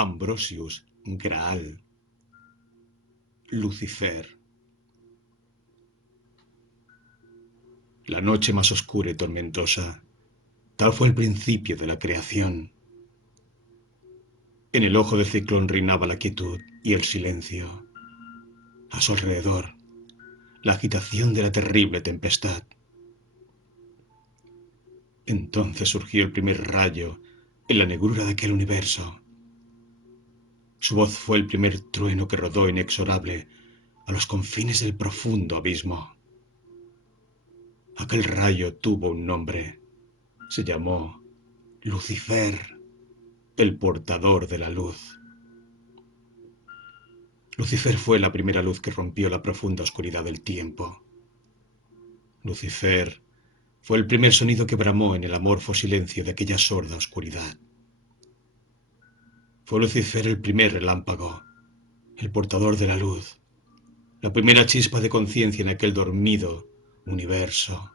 Ambrosius Graal, Lucifer. La noche más oscura y tormentosa, tal fue el principio de la creación. En el ojo del ciclón reinaba la quietud y el silencio. A su alrededor, la agitación de la terrible tempestad. Entonces surgió el primer rayo en la negrura de aquel universo. Su voz fue el primer trueno que rodó inexorable a los confines del profundo abismo. Aquel rayo tuvo un nombre. Se llamó Lucifer, el portador de la luz. Lucifer fue la primera luz que rompió la profunda oscuridad del tiempo. Lucifer fue el primer sonido que bramó en el amorfo silencio de aquella sorda oscuridad. Fue Lucifer el primer relámpago, el portador de la luz, la primera chispa de conciencia en aquel dormido universo.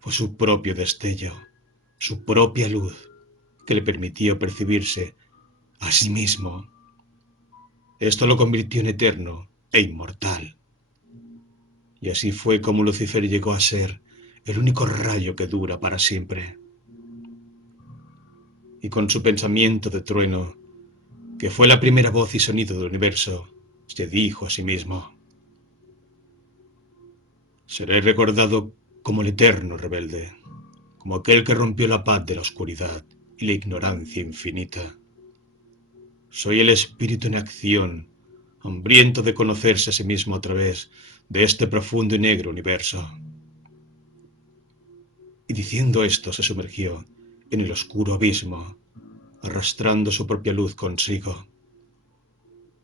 Fue su propio destello, su propia luz, que le permitió percibirse a sí mismo. Esto lo convirtió en eterno e inmortal. Y así fue como Lucifer llegó a ser el único rayo que dura para siempre. Y con su pensamiento de trueno, que fue la primera voz y sonido del universo, se dijo a sí mismo: seré recordado como el eterno rebelde, como aquel que rompió la paz de la oscuridad y la ignorancia infinita. Soy el espíritu en acción, hambriento de conocerse a sí mismo a través de este profundo y negro universo. Y diciendo esto se sumergió en el oscuro abismo, arrastrando su propia luz consigo.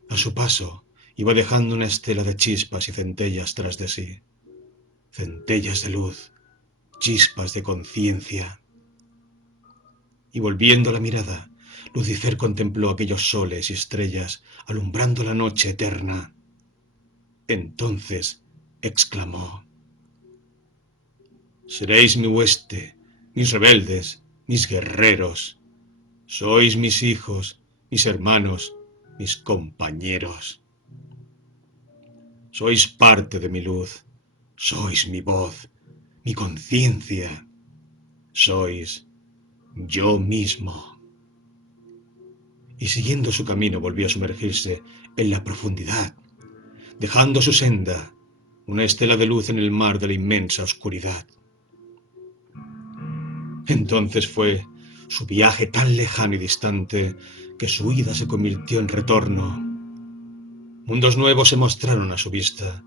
A su paso iba dejando una estela de chispas y centellas tras de sí, centellas de luz, chispas de conciencia. Y volviendo la mirada, Lucifer contempló aquellos soles y estrellas alumbrando la noche eterna. Entonces exclamó: seréis mi hueste, mis rebeldes, mis guerreros. Sois mis hijos, mis hermanos, mis compañeros. Sois parte de mi luz, sois mi voz, mi conciencia. Sois yo mismo. Y siguiendo su camino volvió a sumergirse en la profundidad, dejando su senda, una estela de luz en el mar de la inmensa oscuridad. Entonces fue su viaje tan lejano y distante que su huida se convirtió en retorno. Mundos nuevos se mostraron a su vista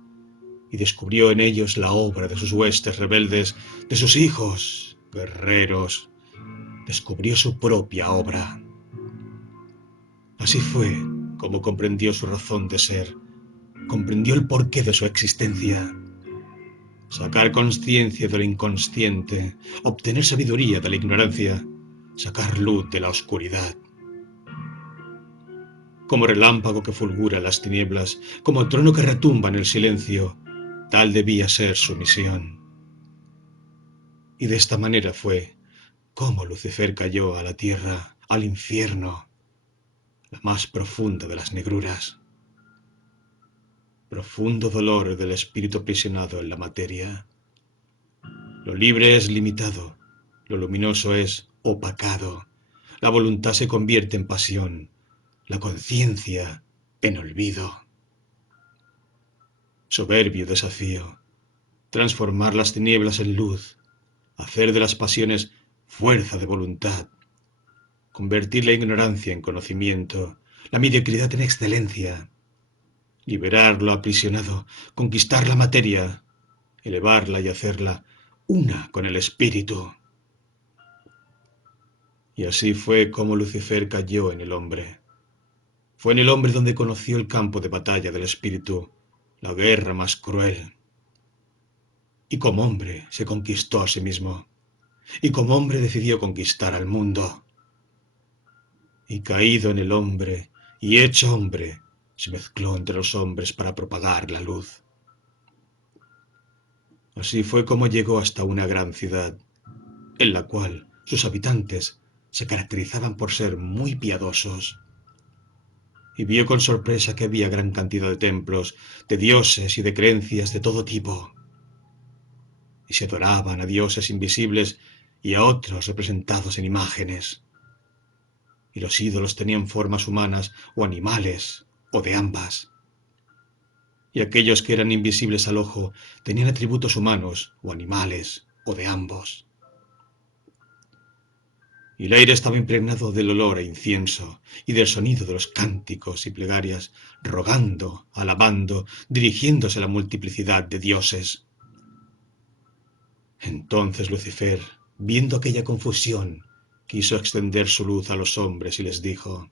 y descubrió en ellos la obra de sus huestes rebeldes, de sus hijos guerreros. Descubrió su propia obra. Así fue como comprendió su razón de ser, comprendió el porqué de su existencia. Sacar conciencia de lo inconsciente, obtener sabiduría de la ignorancia, sacar luz de la oscuridad. Como relámpago que fulgura en las tinieblas, como trueno que retumba en el silencio, tal debía ser su misión. Y de esta manera fue como Lucifer cayó a la tierra, al infierno, la más profunda de las negruras. Profundo dolor del espíritu aprisionado en la materia. Lo libre es limitado, lo luminoso es opacado, la voluntad se convierte en pasión, la conciencia en olvido. Soberbio desafío, transformar las tinieblas en luz, hacer de las pasiones fuerza de voluntad, convertir la ignorancia en conocimiento, la mediocridad en excelencia, liberar lo aprisionado, conquistar la materia, elevarla y hacerla una con el espíritu. Y así fue como Lucifer cayó en el hombre. Fue en el hombre donde conoció el campo de batalla del espíritu, la guerra más cruel. Y como hombre se conquistó a sí mismo, y como hombre decidió conquistar al mundo. Y caído en el hombre, y hecho hombre, se mezcló entre los hombres para propagar la luz. Así fue como llegó hasta una gran ciudad, en la cual sus habitantes se caracterizaban por ser muy piadosos. Y vio con sorpresa que había gran cantidad de templos, de dioses y de creencias de todo tipo. Y se adoraban a dioses invisibles y a otros representados en imágenes. Y los ídolos tenían formas humanas o animales, o de ambas. Y aquellos que eran invisibles al ojo tenían atributos humanos o animales, o de ambos. Y el aire estaba impregnado del olor a incienso y del sonido de los cánticos y plegarias, rogando, alabando, dirigiéndose a la multiplicidad de dioses. Entonces Lucifer, viendo aquella confusión, quiso extender su luz a los hombres y les dijo: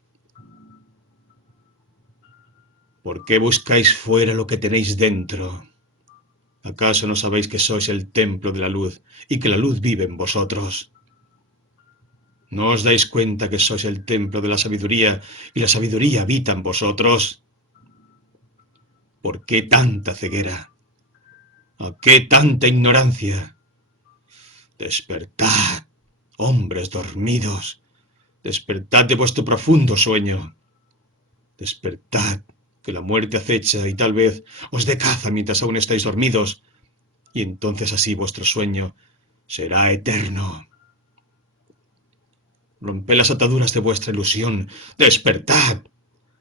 ¿por qué buscáis fuera lo que tenéis dentro? ¿Acaso no sabéis que sois el templo de la luz y que la luz vive en vosotros? ¿No os dais cuenta que sois el templo de la sabiduría y la sabiduría habita en vosotros? ¿Por qué tanta ceguera? ¿A qué tanta ignorancia? Despertad, hombres dormidos, despertad de vuestro profundo sueño. Despertad, que la muerte acecha y tal vez os dé caza mientras aún estáis dormidos, y entonces así vuestro sueño será eterno. Romped las ataduras de vuestra ilusión, despertad.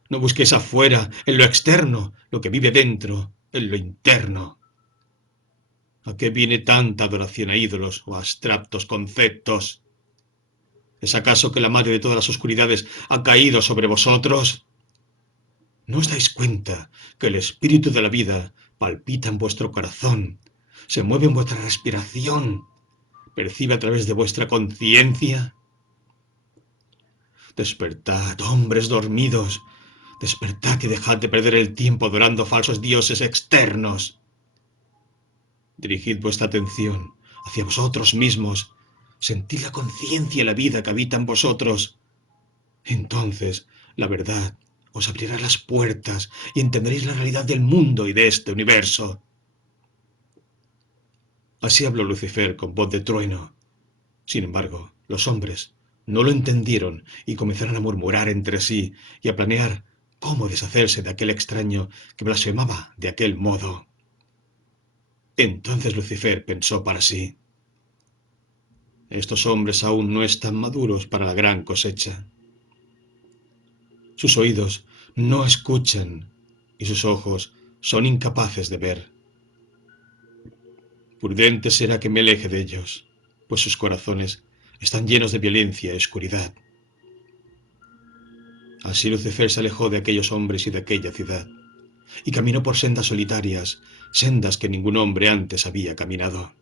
No busquéis afuera, en lo externo, lo que vive dentro, en lo interno. ¿A qué viene tanta adoración a ídolos o a abstractos conceptos? ¿Es acaso que la madre de todas las oscuridades ha caído sobre vosotros? ¿No os dais cuenta que el espíritu de la vida palpita en vuestro corazón, se mueve en vuestra respiración, percibe a través de vuestra conciencia? Despertad, hombres dormidos, despertad y dejad de perder el tiempo adorando falsos dioses externos. Dirigid vuestra atención hacia vosotros mismos, sentid la conciencia y la vida que habita en vosotros. Entonces, la verdad os abrirá las puertas y entenderéis la realidad del mundo y de este universo. Así habló Lucifer con voz de trueno. Sin embargo, los hombres no lo entendieron y comenzaron a murmurar entre sí y a planear cómo deshacerse de aquel extraño que blasfemaba de aquel modo. Entonces Lucifer pensó para sí: estos hombres aún no están maduros para la gran cosecha. Sus oídos no escuchan y sus ojos son incapaces de ver. Prudente será que me aleje de ellos, pues sus corazones están llenos de violencia y oscuridad. Así Lucifer se alejó de aquellos hombres y de aquella ciudad, y caminó por sendas solitarias, sendas que ningún hombre antes había caminado.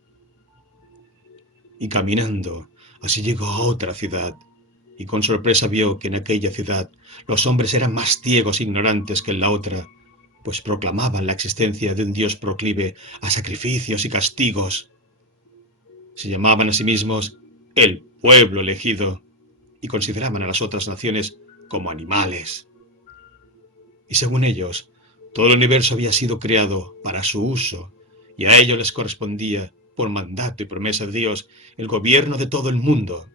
Y caminando, así llegó a otra ciudad, y con sorpresa vio que en aquella ciudad los hombres eran más ciegos e ignorantes que en la otra, pues proclamaban la existencia de un Dios proclive a sacrificios y castigos. Se llamaban a sí mismos el pueblo elegido, y consideraban a las otras naciones como animales. Y según ellos, todo el universo había sido creado para su uso, y a ellos les correspondía, por mandato y promesa de Dios, el gobierno de todo el mundo.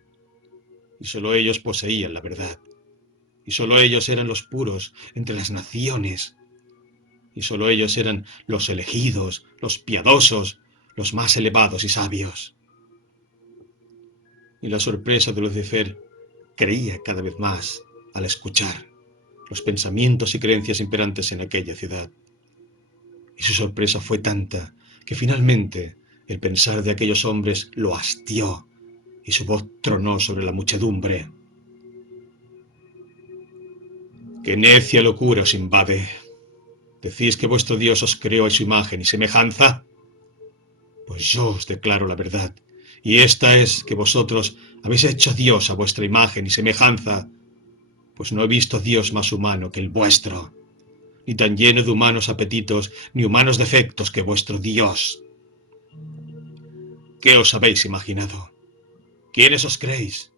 Y solo ellos poseían la verdad, y solo ellos eran los puros entre las naciones, y solo ellos eran los elegidos, los piadosos, los más elevados y sabios. Y la sorpresa de Lucifer creía cada vez más al escuchar los pensamientos y creencias imperantes en aquella ciudad. Y su sorpresa fue tanta que finalmente el pensar de aquellos hombres lo hastió y su voz tronó sobre la muchedumbre. ¡Qué necia locura os invade! ¿Decís que vuestro Dios os creó a su imagen y semejanza? Pues yo os declaro la verdad, y esta es que vosotros habéis hecho Dios a vuestra imagen y semejanza, pues no he visto Dios más humano que el vuestro, ni tan lleno de humanos apetitos ni humanos defectos que vuestro Dios. ¿Qué os habéis imaginado? ¿Quiénes os creéis?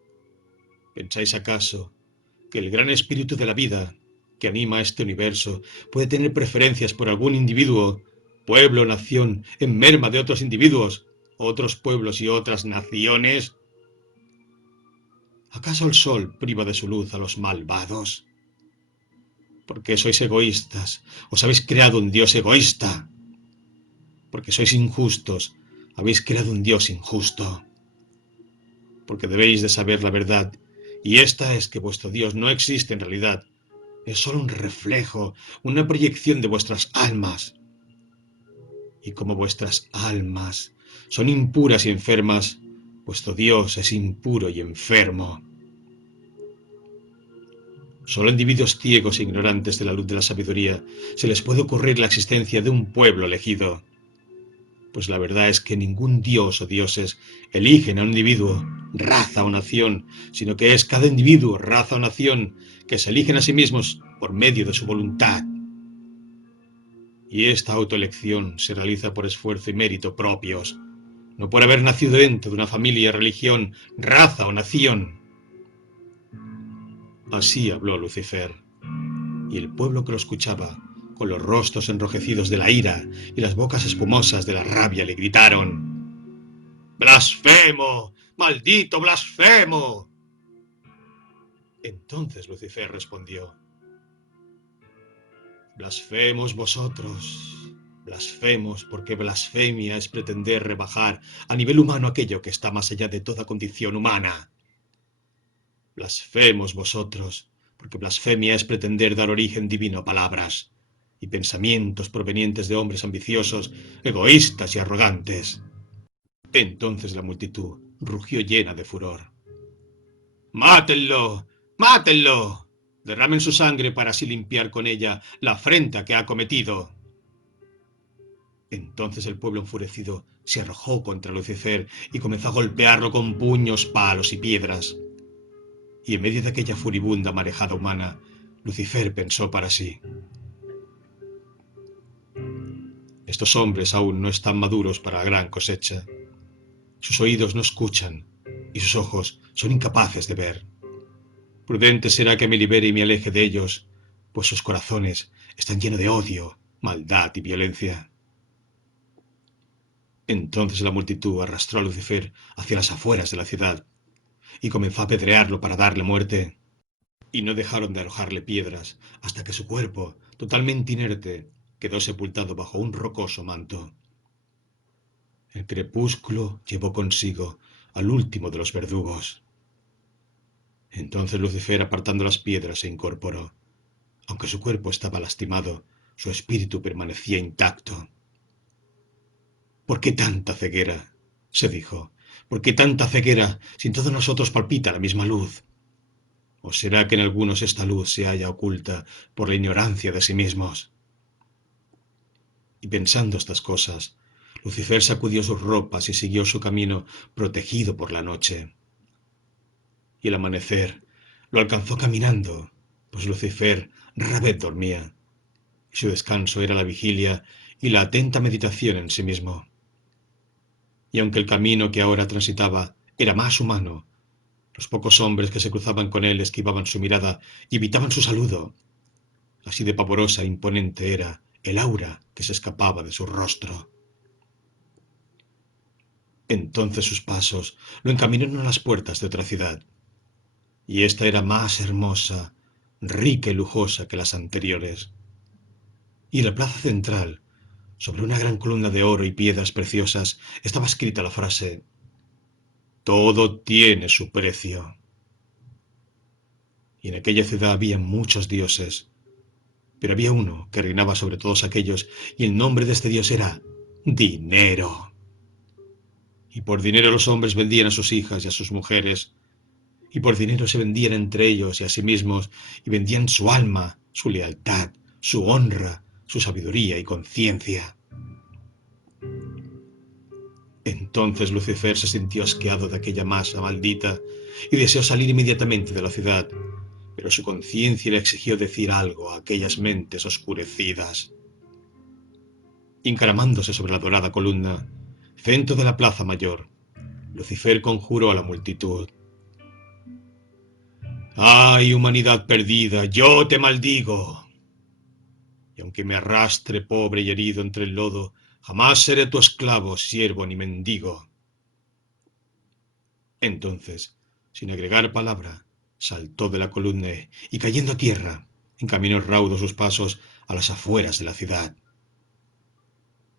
¿Pensáis acaso que el gran espíritu de la vida que anima este universo puede tener preferencias por algún individuo, pueblo o nación en merma de otros individuos, otros pueblos y otras naciones? ¿Acaso el sol priva de su luz a los malvados? Porque sois egoístas, os habéis creado un Dios egoísta. Porque sois injustos, habéis creado un Dios injusto. Porque debéis de saber la verdad, y esta es que vuestro Dios no existe en realidad, es solo un reflejo, una proyección de vuestras almas. Y como vuestras almas son impuras y enfermas, vuestro Dios es impuro y enfermo. Solo a individuos ciegos e ignorantes de la luz de la sabiduría se les puede ocurrir la existencia de un pueblo elegido. Pues la verdad es que ningún dios o dioses eligen a un individuo, raza o nación, sino que es cada individuo, raza o nación que se eligen a sí mismos por medio de su voluntad. Y esta autoelección se realiza por esfuerzo y mérito propios, no por haber nacido dentro de una familia, religión, raza o nación. Así habló Lucifer, y el pueblo que lo escuchaba, con los rostros enrojecidos de la ira y las bocas espumosas de la rabia, le gritaron: ¡Blasfemo! ¡Maldito blasfemo! Entonces Lucifer respondió: Blasfemos vosotros, blasfemos, porque blasfemia es pretender rebajar a nivel humano aquello que está más allá de toda condición humana. Blasfemos vosotros, porque blasfemia es pretender dar origen divino a palabras y pensamientos provenientes de hombres ambiciosos, egoístas y arrogantes. Entonces la multitud rugió llena de furor. ¡Mátenlo! ¡Mátenlo! Derramen su sangre para así limpiar con ella la afrenta que ha cometido. Entonces el pueblo enfurecido se arrojó contra Lucifer y comenzó a golpearlo con puños, palos y piedras. Y en medio de aquella furibunda marejada humana, Lucifer pensó para sí: estos hombres aún no están maduros para la gran cosecha. Sus oídos no escuchan y sus ojos son incapaces de ver. Prudente será que me libere y me aleje de ellos, pues sus corazones están llenos de odio, maldad y violencia. Entonces la multitud arrastró a Lucifer hacia las afueras de la ciudad y comenzó a apedrearlo para darle muerte. Y no dejaron de arrojarle piedras hasta que su cuerpo, totalmente inerte, quedó sepultado bajo un rocoso manto. El crepúsculo llevó consigo al último de los verdugos. Entonces Lucifer, apartando las piedras, se incorporó. Aunque su cuerpo estaba lastimado, su espíritu permanecía intacto. ¿Por qué tanta ceguera?, se dijo. ¿Por qué tanta ceguera si en todos nosotros palpita la misma luz? ¿O será que en algunos esta luz se halla oculta por la ignorancia de sí mismos? Y pensando estas cosas, Lucifer sacudió sus ropas y siguió su camino protegido por la noche. Y el amanecer lo alcanzó caminando, pues Lucifer rara vez dormía, y su descanso era la vigilia y la atenta meditación en sí mismo. Y aunque el camino que ahora transitaba era más humano, los pocos hombres que se cruzaban con él esquivaban su mirada y evitaban su saludo. Así de pavorosa e imponente era el aura que se escapaba de su rostro. Entonces sus pasos lo encaminaron a las puertas de otra ciudad, y ésta era más hermosa, rica y lujosa que las anteriores. Y en la plaza central, sobre una gran columna de oro y piedras preciosas, estaba escrita la frase: Todo tiene su precio. Y en aquella ciudad había muchos dioses, pero había uno que reinaba sobre todos aquellos, y el nombre de este dios era Dinero. Y por dinero los hombres vendían a sus hijas y a sus mujeres, y por dinero se vendían entre ellos y a sí mismos, y vendían su alma, su lealtad, su honra, su sabiduría y conciencia. Entonces Lucifer se sintió asqueado de aquella masa maldita y deseó salir inmediatamente de la ciudad, pero su conciencia le exigió decir algo a aquellas mentes oscurecidas. Encaramándose sobre la dorada columna, centro de la plaza mayor, Lucifer conjuró a la multitud: ¡Ay, humanidad perdida, yo te maldigo! Y aunque me arrastre pobre y herido entre el lodo, jamás seré tu esclavo, siervo ni mendigo. Entonces Sin agregar palabra, saltó de la columna y cayendo a tierra, encaminó raudos sus pasos a las afueras de la ciudad.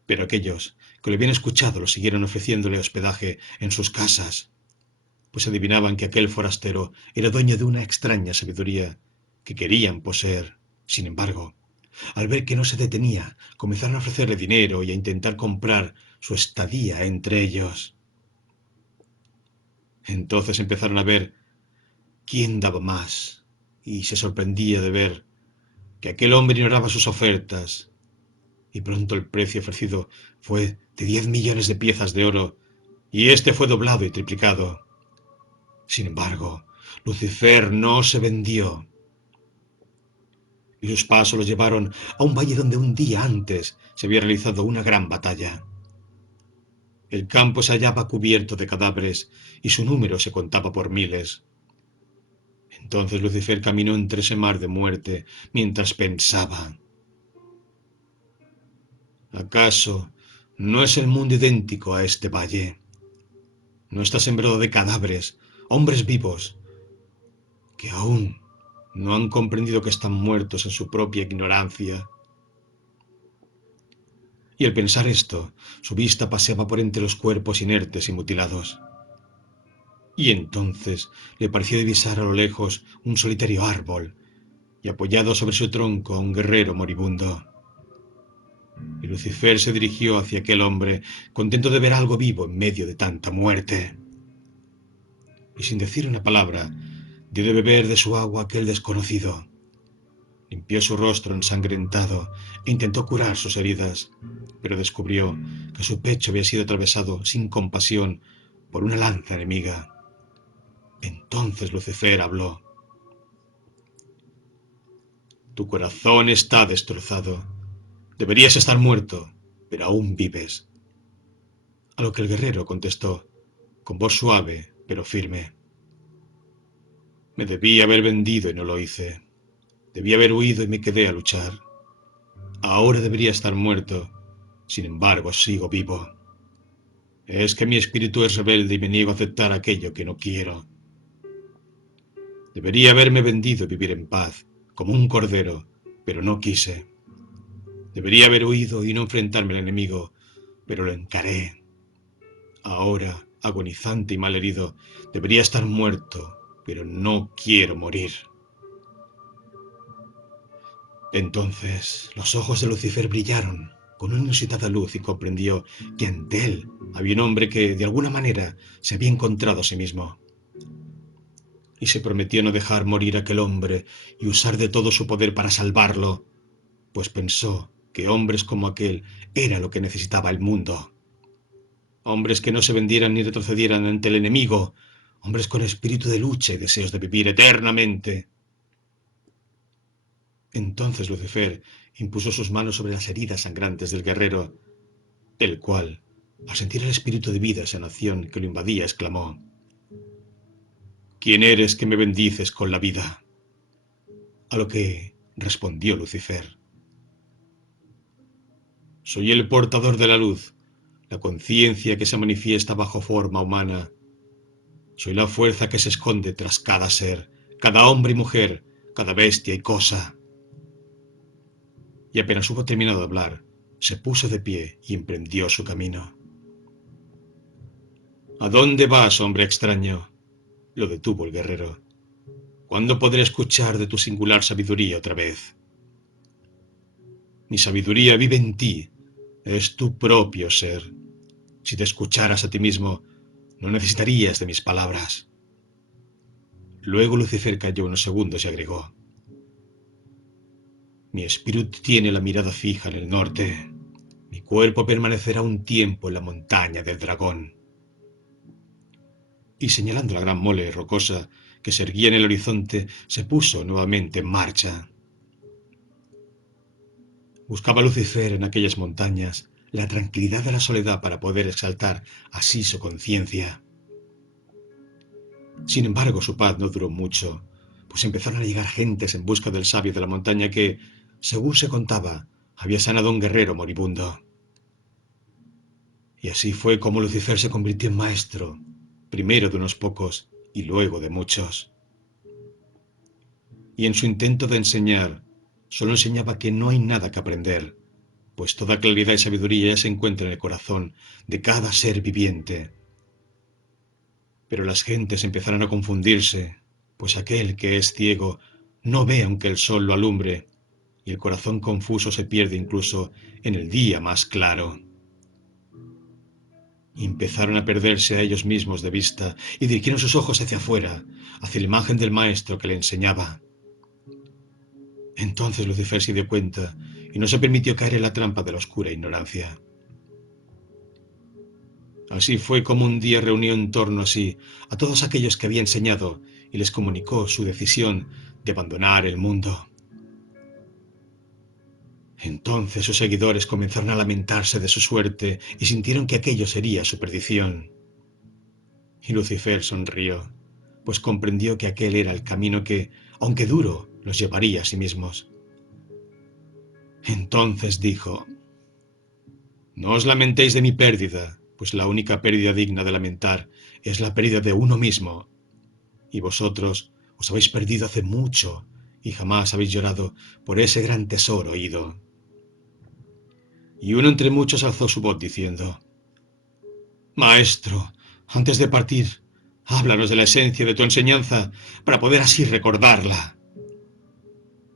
Pero aquellos que lo habían escuchado lo siguieron ofreciéndole hospedaje en sus casas, pues adivinaban que aquel forastero era dueño de una extraña sabiduría que querían poseer. Sin embargo, al ver que no se detenía, comenzaron a ofrecerle dinero y a intentar comprar su estadía entre ellos. Entonces empezaron a ver quién daba más, y se sorprendía de ver que aquel hombre ignoraba sus ofertas, y pronto el precio ofrecido fue de 10 millones de piezas de oro, y este fue doblado y triplicado. Sin embargo, Lucifer no se vendió, y sus pasos los llevaron a un valle donde un día antes se había realizado una gran batalla. El campo se hallaba cubierto de cadáveres y su número se contaba por miles. Entonces Lucifer caminó entre ese mar de muerte mientras pensaba: ¿acaso no es el mundo idéntico a este valle? ¿No está sembrado de cadáveres, hombres vivos, que aún no han comprendido que están muertos en su propia ignorancia? Y al pensar esto, su vista paseaba por entre los cuerpos inertes y mutilados. Y entonces le pareció divisar a lo lejos un solitario árbol, y apoyado sobre su tronco a un guerrero moribundo. Y Lucifer se dirigió hacia aquel hombre, contento de ver algo vivo en medio de tanta muerte. Y sin decir una palabra, dio de beber de su agua a aquel desconocido. Limpió su rostro ensangrentado e intentó curar sus heridas, pero descubrió que su pecho había sido atravesado sin compasión por una lanza enemiga. Entonces Lucifer habló: tu corazón está destrozado. Deberías estar muerto, pero aún vives. A lo que el guerrero contestó, con voz suave pero firme: me debí haber vendido y no lo hice. Debí haber huido y me quedé a luchar. Ahora debería estar muerto, sin embargo sigo vivo. Es que mi espíritu es rebelde y me niego a aceptar aquello que no quiero. Debería haberme vendido y vivir en paz, como un cordero, pero no quise. Debería haber huido y no enfrentarme al enemigo, pero lo encaré. Ahora, agonizante y malherido, debería estar muerto, pero no quiero morir. Entonces los ojos de Lucifer brillaron con una inusitada luz y comprendió que ante él había un hombre que, de alguna manera, se había encontrado a sí mismo. Y se prometió no dejar morir a aquel hombre y usar de todo su poder para salvarlo, pues pensó que hombres como aquel era lo que necesitaba el mundo. Hombres que no se vendieran ni retrocedieran ante el enemigo, hombres con espíritu de lucha y deseos de vivir eternamente. Entonces Lucifer impuso sus manos sobre las heridas sangrantes del guerrero, el cual, al sentir el espíritu de vida y sanación que lo invadía, exclamó: ¿quién eres que me bendices con la vida? A lo que respondió Lucifer: soy el portador de la luz, la conciencia que se manifiesta bajo forma humana. Soy la fuerza que se esconde tras cada ser, cada hombre y mujer, cada bestia y cosa. Y apenas hubo terminado de hablar, se puso de pie y emprendió su camino. ¿A dónde vas, hombre extraño? Lo detuvo el guerrero. ¿Cuándo podré escuchar de tu singular sabiduría otra vez? Mi sabiduría vive en ti, es tu propio ser. Si te escucharas a ti mismo, no necesitarías de mis palabras. Luego Lucifer calló unos segundos y agregó: mi espíritu tiene la mirada fija en el norte. Mi cuerpo permanecerá un tiempo en la montaña del dragón. Y señalando la gran mole rocosa que se erguía en el horizonte, se puso nuevamente en marcha. Buscaba Lucifer en aquellas montañas la tranquilidad de la soledad para poder exaltar así su conciencia. Sin embargo, su paz no duró mucho, pues empezaron a llegar gentes en busca del sabio de la montaña que, según se contaba, había sanado a un guerrero moribundo. Y así fue como Lucifer se convirtió en maestro, primero de unos pocos y luego de muchos. Y en su intento de enseñar, solo enseñaba que no hay nada que aprender, pues toda claridad y sabiduría ya se encuentra en el corazón de cada ser viviente. Pero las gentes empezaron a confundirse, pues aquel que es ciego no ve aunque el sol lo alumbre, y el corazón confuso se pierde incluso en el día más claro. Y empezaron a perderse a ellos mismos de vista y dirigieron sus ojos hacia afuera, hacia la imagen del maestro que le enseñaba. Entonces Lucifer se dio cuenta y no se permitió caer en la trampa de la oscura ignorancia. Así fue como un día reunió en torno a sí a todos aquellos que había enseñado y les comunicó su decisión de abandonar el mundo. Entonces sus seguidores comenzaron a lamentarse de su suerte y sintieron que aquello sería su perdición. Y Lucifer sonrió, pues comprendió que aquel era el camino que, aunque duro, los llevaría a sí mismos. Entonces dijo: «No os lamentéis de mi pérdida, pues la única pérdida digna de lamentar es la pérdida de uno mismo. Y vosotros os habéis perdido hace mucho y jamás habéis llorado por ese gran tesoro ido». Y uno entre muchos alzó su voz diciendo: «Maestro, antes de partir, háblanos de la esencia de tu enseñanza para poder así recordarla».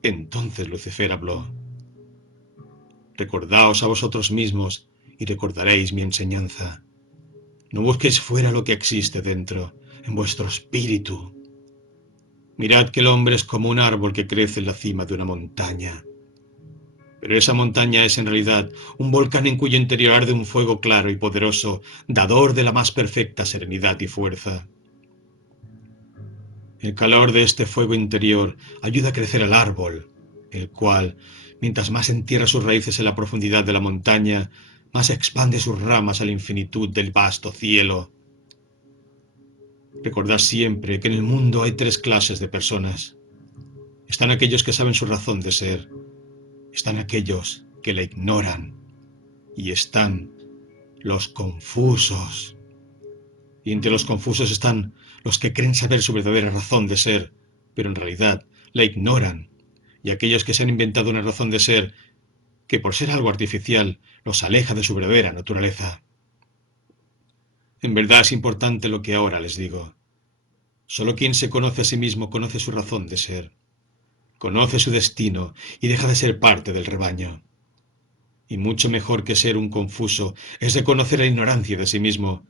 Entonces Lucifer habló: «Recordaos a vosotros mismos y recordaréis mi enseñanza. No busquéis fuera lo que existe dentro, en vuestro espíritu. Mirad que el hombre es como un árbol que crece en la cima de una montaña. Pero esa montaña es en realidad un volcán en cuyo interior arde un fuego claro y poderoso, dador de la más perfecta serenidad y fuerza. El calor de este fuego interior ayuda a crecer al árbol, el cual, mientras más entierra sus raíces en la profundidad de la montaña, más expande sus ramas a la infinitud del vasto cielo. Recordad siempre que en el mundo hay tres clases de personas. Están aquellos que saben su razón de ser, están aquellos que la ignoran y están los confusos. Y entre los confusos están los que creen saber su verdadera razón de ser, pero en realidad la ignoran, y aquellos que se han inventado una razón de ser que por ser algo artificial los aleja de su verdadera naturaleza. En verdad es importante lo que ahora les digo. Solo quien se conoce a sí mismo conoce su razón de ser, conoce su destino y deja de ser parte del rebaño. Y mucho mejor que ser un confuso es reconocer la ignorancia de sí mismo,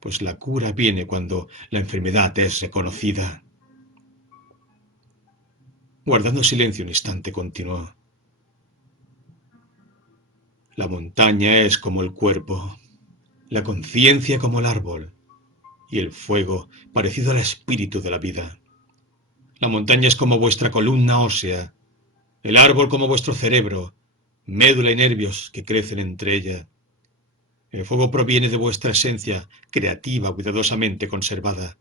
pues la cura viene cuando la enfermedad es reconocida. Guardando silencio un instante, continuó: La montaña es como el cuerpo, la conciencia como el árbol, y el fuego parecido al espíritu de la vida. La montaña es como vuestra columna ósea, el árbol como vuestro cerebro, médula y nervios que crecen entre ella. El fuego proviene de vuestra esencia creativa cuidadosamente conservada.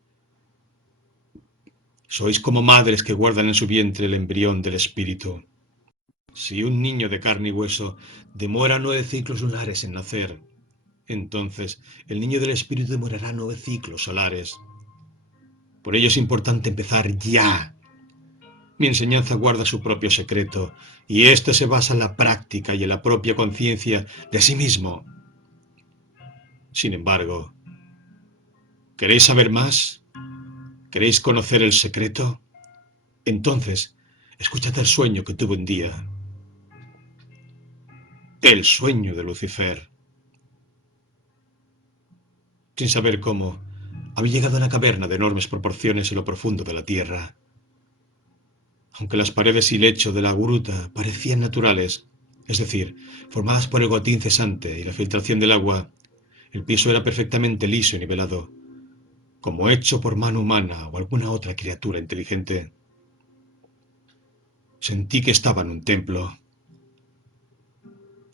Sois como madres que guardan en su vientre el embrión del espíritu. Si un niño de carne y hueso demora 9 ciclos lunares en nacer, entonces el niño del espíritu demorará 9 ciclos solares. Por ello es importante empezar ya. Mi enseñanza guarda su propio secreto, y éste se basa en la práctica y en la propia conciencia de sí mismo. Sin embargo, ¿queréis saber más? ¿Queréis conocer el secreto? Entonces, escúchate el sueño que tuve un día. El sueño de Lucifer. Sin saber cómo, había llegado a una caverna de enormes proporciones en lo profundo de la tierra. Aunque las paredes y lecho de la gruta parecían naturales, es decir, formadas por el goteo incesante y la filtración del agua, el piso era perfectamente liso y nivelado, como hecho por mano humana o alguna otra criatura inteligente. Sentí que estaba en un templo.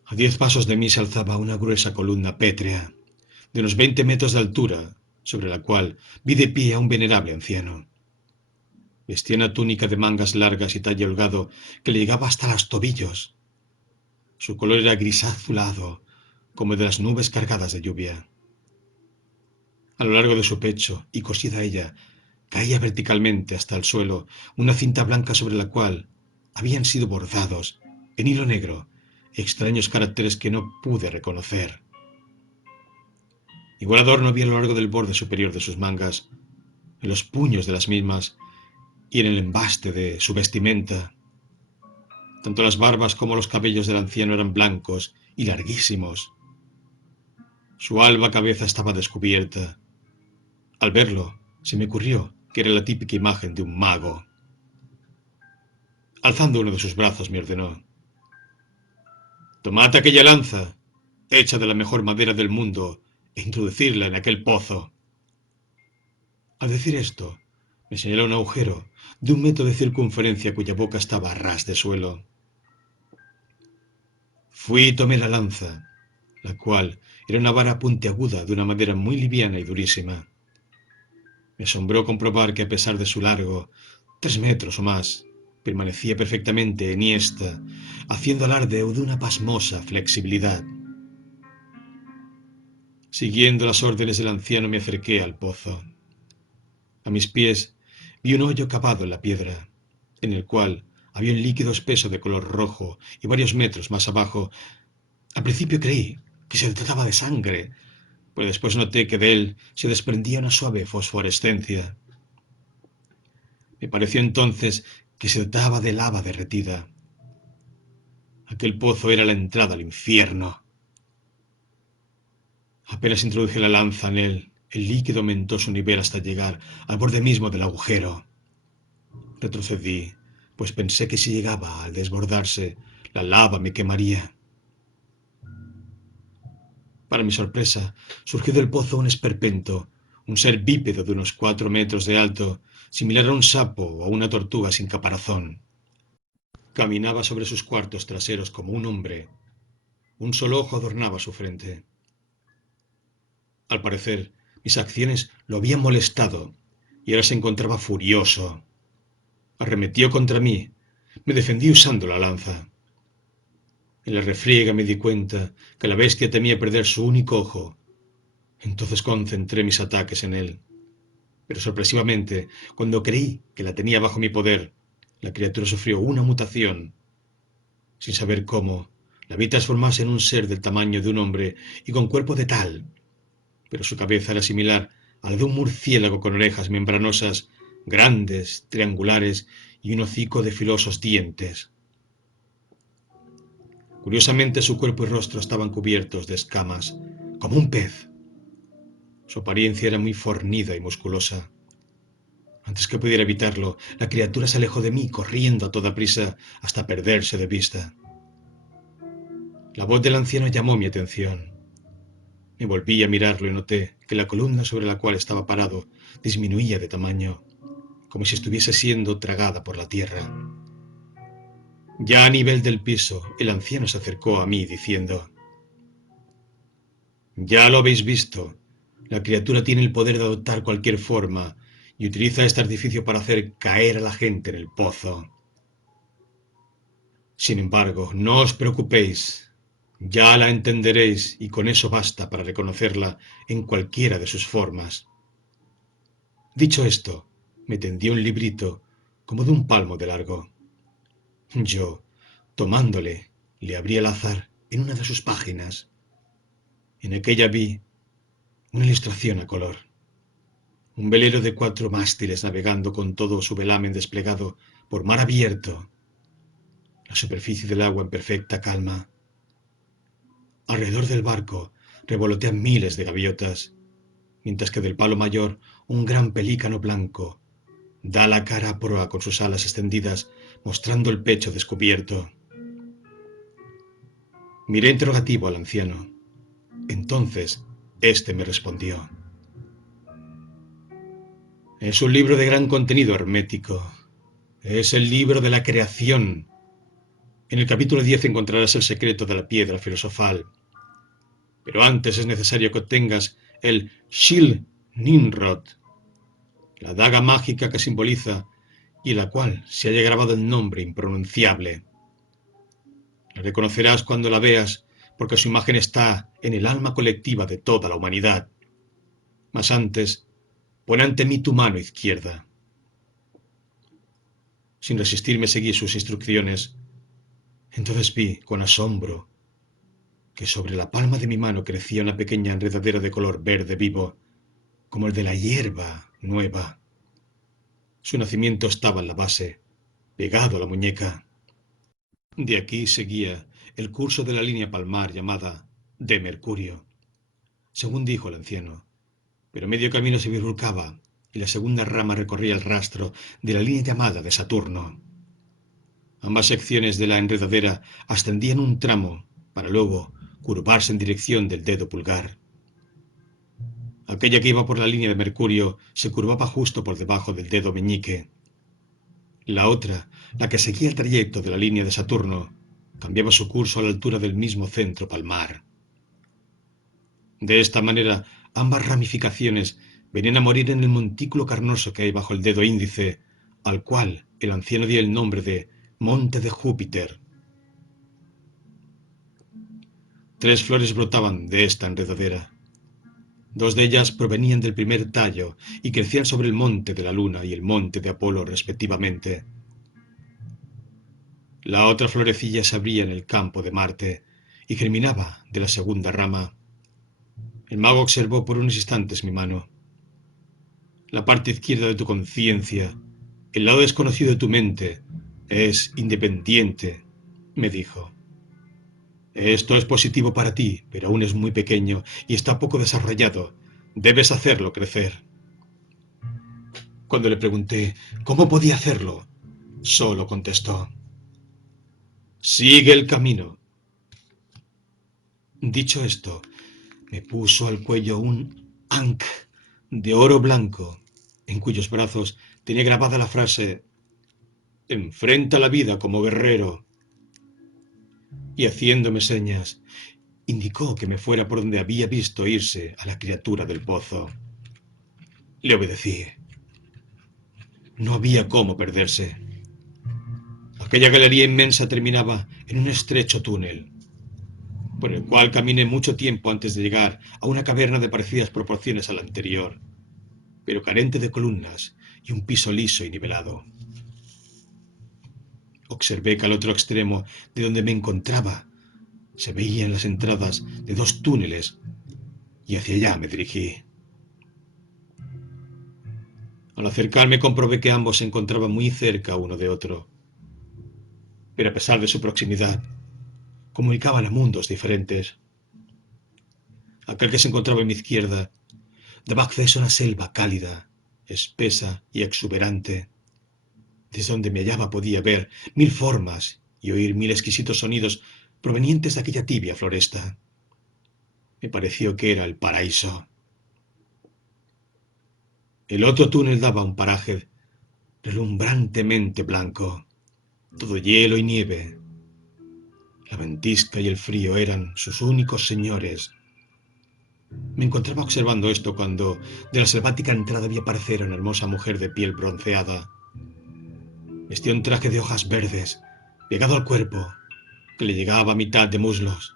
A 10 pasos de mí se alzaba una gruesa columna pétrea, de unos 20 metros de altura, sobre la cual vi de pie a un venerable anciano. Vestía una túnica de mangas largas y talle holgado que le llegaba hasta los tobillos. Su color era gris azulado, como de las nubes cargadas de lluvia. A lo largo de su pecho, y cosida a ella, caía verticalmente hasta el suelo una cinta blanca sobre la cual habían sido bordados, en hilo negro, extraños caracteres que no pude reconocer. Igual adorno vi a lo largo del borde superior de sus mangas, en los puños de las mismas y en el embaste de su vestimenta. Tanto las barbas como los cabellos del anciano eran blancos y larguísimos. Su alba cabeza estaba descubierta. Al verlo, se me ocurrió que era la típica imagen de un mago. Alzando uno de sus brazos, me ordenó: «Tomad aquella lanza, hecha de la mejor madera del mundo, e introducirla en aquel pozo». Al decir esto, me señaló un agujero de 1 metro de circunferencia cuya boca estaba a ras de suelo. Fui y tomé la lanza, la cual era una vara puntiaguda de una madera muy liviana y durísima. Me asombró comprobar que a pesar de su largo, 3 metros o más, permanecía perfectamente enhiesta, haciendo alarde de una pasmosa flexibilidad. Siguiendo las órdenes del anciano me acerqué al pozo. A mis pies vi un hoyo cavado en la piedra, en el cual había un líquido espeso de color rojo y varios metros más abajo. Al principio creí que se trataba de sangre, pero después noté que de él se desprendía una suave fosforescencia. Me pareció entonces que se trataba de lava derretida. Aquel pozo era la entrada al infierno. Apenas introduje la lanza en él, el líquido aumentó su nivel hasta llegar al borde mismo del agujero. Retrocedí, pues pensé que si llegaba al desbordarse, la lava me quemaría. Para mi sorpresa, surgió del pozo un esperpento, un ser bípedo de unos 4 metros de alto, similar a un sapo o a una tortuga sin caparazón. Caminaba sobre sus cuartos traseros como un hombre. Un solo ojo adornaba su frente. Al parecer, mis acciones lo habían molestado y ahora se encontraba furioso. Arremetió contra mí. Me defendí usando la lanza. En la refriega me di cuenta que la bestia temía perder su único ojo. Entonces concentré mis ataques en él. Pero sorpresivamente, cuando creí que la tenía bajo mi poder, la criatura sufrió una mutación. Sin saber cómo, la vi transformarse en un ser del tamaño de un hombre y con cuerpo de tal, pero su cabeza era similar a la de un murciélago con orejas membranosas, grandes, triangulares y un hocico de filosos dientes. Curiosamente, su cuerpo y rostro estaban cubiertos de escamas, como un pez. Su apariencia era muy fornida y musculosa. Antes que pudiera evitarlo, la criatura se alejó de mí corriendo a toda prisa hasta perderse de vista. La voz del anciano llamó mi atención. Me volví a mirarlo y noté que la columna sobre la cual estaba parado disminuía de tamaño, como si estuviese siendo tragada por la tierra. Ya a nivel del piso, el anciano se acercó a mí diciendo: «Ya lo habéis visto. La criatura tiene el poder de adoptar cualquier forma y utiliza este artificio para hacer caer a la gente en el pozo. Sin embargo, no os preocupéis. Ya la entenderéis y con eso basta para reconocerla en cualquiera de sus formas». Dicho esto, me tendió un librito como de 1 palmo de largo. Yo, tomándole, le abrí al azar en una de sus páginas. En aquella vi una ilustración a color. Un velero de 4 mástiles navegando con todo su velamen desplegado por mar abierto. La superficie del agua en perfecta calma. Alrededor del barco revolotean miles de gaviotas, mientras que del palo mayor un gran pelícano blanco da la cara a proa con sus alas extendidas, mostrando el pecho descubierto. Miré interrogativo al anciano. Entonces, éste me respondió: «Es un libro de gran contenido hermético. Es el libro de la creación. En el capítulo 10 encontrarás el secreto de la piedra filosofal. Pero antes es necesario que obtengas el Shil Nimrod, la daga mágica que simboliza y en la cual se haya grabado el nombre impronunciable. La reconocerás cuando la veas, porque su imagen está en el alma colectiva de toda la humanidad. Mas antes, Pon ante mí tu mano izquierda. Sin resistirme seguí sus instrucciones. Entonces vi, con asombro, que sobre la palma de mi mano crecía una pequeña enredadera de color verde vivo, como el de la hierba nueva. Su nacimiento estaba en la base, pegado a la muñeca. De aquí seguía el curso de la línea palmar llamada de Mercurio, según dijo el anciano, pero medio camino se bifurcaba y la segunda rama recorría el rastro de la línea llamada de Saturno. Ambas secciones de la enredadera ascendían un tramo para luego curvarse en dirección del dedo pulgar. Aquella que iba por la línea de Mercurio se curvaba justo por debajo del dedo meñique. La otra, la que seguía el trayecto de la línea de Saturno, cambiaba su curso a la altura del mismo centro palmar. De esta manera, ambas ramificaciones venían a morir en el montículo carnoso que hay bajo el dedo índice, al cual el anciano dio el nombre de Monte de Júpiter. 3 flores brotaban de esta enredadera. 2 de ellas provenían del primer tallo y crecían sobre el monte de la Luna y el monte de Apolo respectivamente. La otra florecilla se abría en el campo de Marte y germinaba de la segunda rama. El mago observó por unos instantes mi mano. La parte izquierda de tu conciencia, el lado desconocido de tu mente, es independiente, me dijo. Esto es positivo para ti, pero aún es muy pequeño y está poco desarrollado. Debes hacerlo crecer. Cuando le pregunté cómo podía hacerlo, solo contestó: sigue el camino. Dicho esto, me puso al cuello un ankh de oro blanco, en cuyos brazos tenía grabada la frase: enfrenta la vida como guerrero. Y haciéndome señas, indicó que me fuera por donde había visto irse a la criatura del pozo. Le obedecí. No había cómo perderse. Aquella galería inmensa terminaba en un estrecho túnel, por el cual caminé mucho tiempo antes de llegar a una caverna de parecidas proporciones a la anterior, pero carente de columnas y un piso liso y nivelado. Observé que al otro extremo de donde me encontraba se veían las entradas de 2 túneles y hacia allá me dirigí. Al acercarme comprobé que ambos se encontraban muy cerca uno de otro, pero a pesar de su proximidad, comunicaban a mundos diferentes. Aquel que se encontraba a mi izquierda daba acceso a una selva cálida, espesa y exuberante. Desde donde me hallaba podía ver 1000 formas y oír 1000 exquisitos sonidos provenientes de aquella tibia floresta. Me pareció que era el paraíso. El otro túnel daba a un paraje relumbrantemente blanco, todo hielo y nieve. La ventisca y el frío eran sus únicos señores. Me encontraba observando esto cuando de la selvática entrada vi aparecer a una hermosa mujer de piel bronceada. Vestía un traje de hojas verdes, pegado al cuerpo, que le llegaba a mitad de muslos.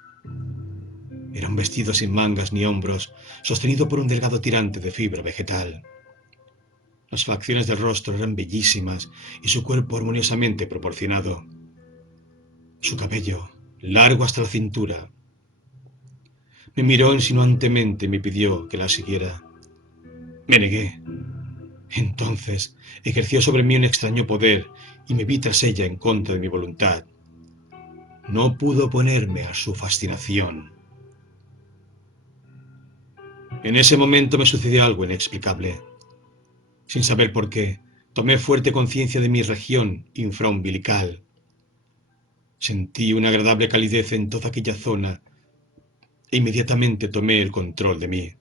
Era un vestido sin mangas ni hombros, sostenido por un delgado tirante de fibra vegetal. Las facciones del rostro eran bellísimas y su cuerpo armoniosamente proporcionado. Su cabello, largo hasta la cintura. Me miró insinuantemente y me pidió que la siguiera. Me negué. Entonces ejerció sobre mí un extraño poder y me vi tras ella en contra de mi voluntad. No pude oponerme a su fascinación. En ese momento me sucedió algo inexplicable. Sin saber por qué, tomé fuerte conciencia de mi región infraumbilical. Sentí una agradable calidez en toda aquella zona e inmediatamente tomé el control de mí.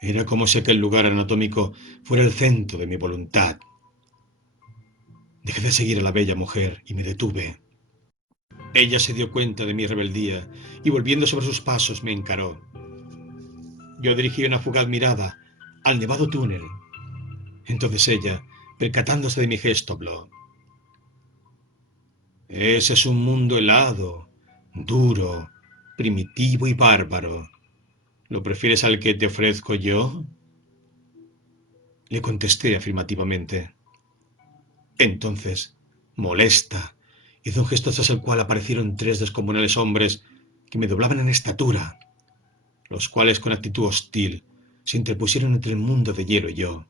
Era como si aquel lugar anatómico fuera el centro de mi voluntad. Dejé de seguir a la bella mujer y me detuve. Ella se dio cuenta de mi rebeldía y volviendo sobre sus pasos me encaró. Yo dirigí una fugaz mirada al nevado túnel. Entonces ella, percatándose de mi gesto, habló. Ese es un mundo helado, duro, primitivo y bárbaro. ¿Lo prefieres al que te ofrezco yo? le contesté afirmativamente. Entonces, molesta, hizo un gesto tras el cual aparecieron 3 descomunales hombres que me doblaban en estatura, los cuales con actitud hostil se interpusieron entre el mundo de hielo y yo.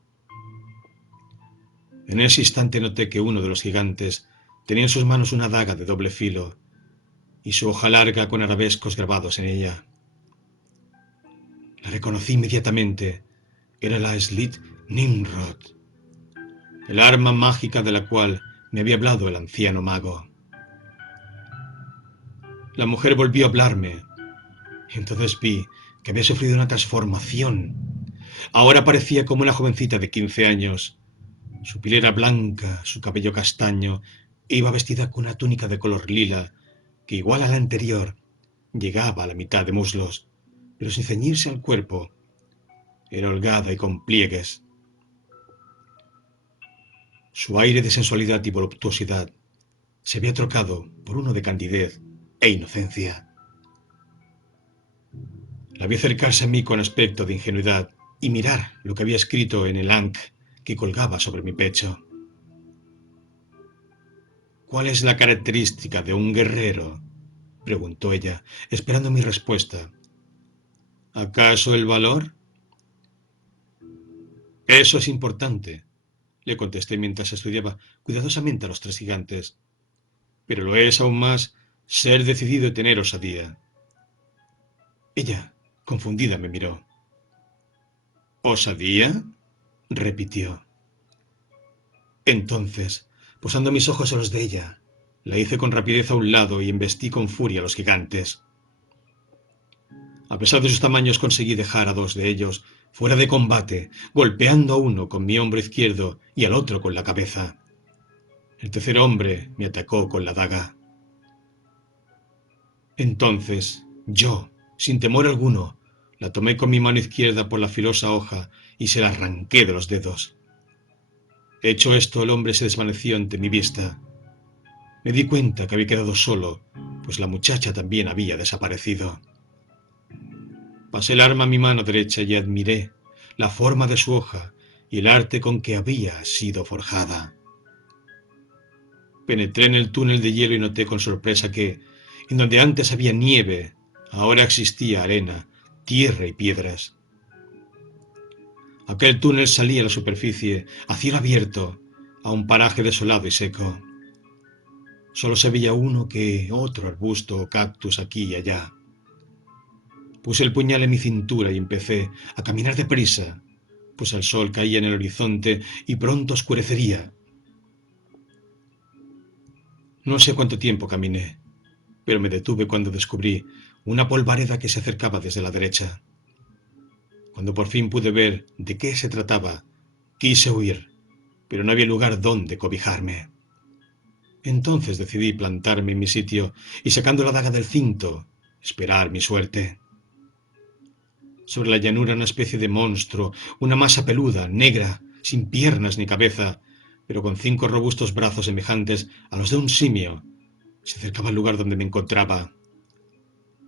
En ese instante noté que uno de los gigantes tenía en sus manos una daga de doble filo y su hoja larga con arabescos grabados en ella. La reconocí inmediatamente. Era la Slit Nimrod, el arma mágica de la cual me había hablado el anciano mago. La mujer volvió a hablarme, y entonces vi que había sufrido una transformación. Ahora parecía como una jovencita de 15 años. Su piel era blanca, su cabello castaño, e iba vestida con una túnica de color lila, que igual a la anterior, llegaba a la mitad de muslos, pero sin ceñirse al cuerpo. Era holgada y con pliegues. Su aire de sensualidad y voluptuosidad se había trocado por uno de candidez e inocencia. La vi acercarse a mí con aspecto de ingenuidad y mirar lo que había escrito en el ankh que colgaba sobre mi pecho. ¿Cuál es la característica de un guerrero?, preguntó ella, esperando mi respuesta. ¿Acaso el valor? Eso es importante, le contesté mientras estudiaba cuidadosamente a los 3 gigantes. Pero lo es aún más ser decidido y tener osadía. Ella, confundida, me miró. ¿Osadía?, repitió. Entonces, posando mis ojos a los de ella, la hice con rapidez a un lado y embestí con furia a los gigantes. A pesar de sus tamaños conseguí dejar a 2 de ellos fuera de combate, golpeando a uno con mi hombro izquierdo y al otro con la cabeza. El tercer hombre me atacó con la daga. Entonces, yo, sin temor alguno, la tomé con mi mano izquierda por la filosa hoja y se la arranqué de los dedos. Hecho esto, el hombre se desvaneció ante mi vista. Me di cuenta que había quedado solo, pues la muchacha también había desaparecido. Pasé el arma a mi mano derecha y admiré la forma de su hoja y el arte con que había sido forjada. Penetré en el túnel de hielo y noté con sorpresa que, en donde antes había nieve, ahora existía arena, tierra y piedras. Aquel túnel salía a la superficie, a cielo abierto, a un paraje desolado y seco. Solo se veía uno que otro arbusto o cactus aquí y allá. Puse el puñal en mi cintura y empecé a caminar deprisa, pues el sol caía en el horizonte y pronto oscurecería. No sé cuánto tiempo caminé, pero me detuve cuando descubrí una polvareda que se acercaba desde la derecha. Cuando por fin pude ver de qué se trataba, quise huir, pero no había lugar donde cobijarme. Entonces decidí plantarme en mi sitio y, sacando la daga del cinto, esperar mi suerte. Sobre la llanura una especie de monstruo, una masa peluda, negra, sin piernas ni cabeza, pero con 5 robustos brazos semejantes a los de un simio, se acercaba al lugar donde me encontraba.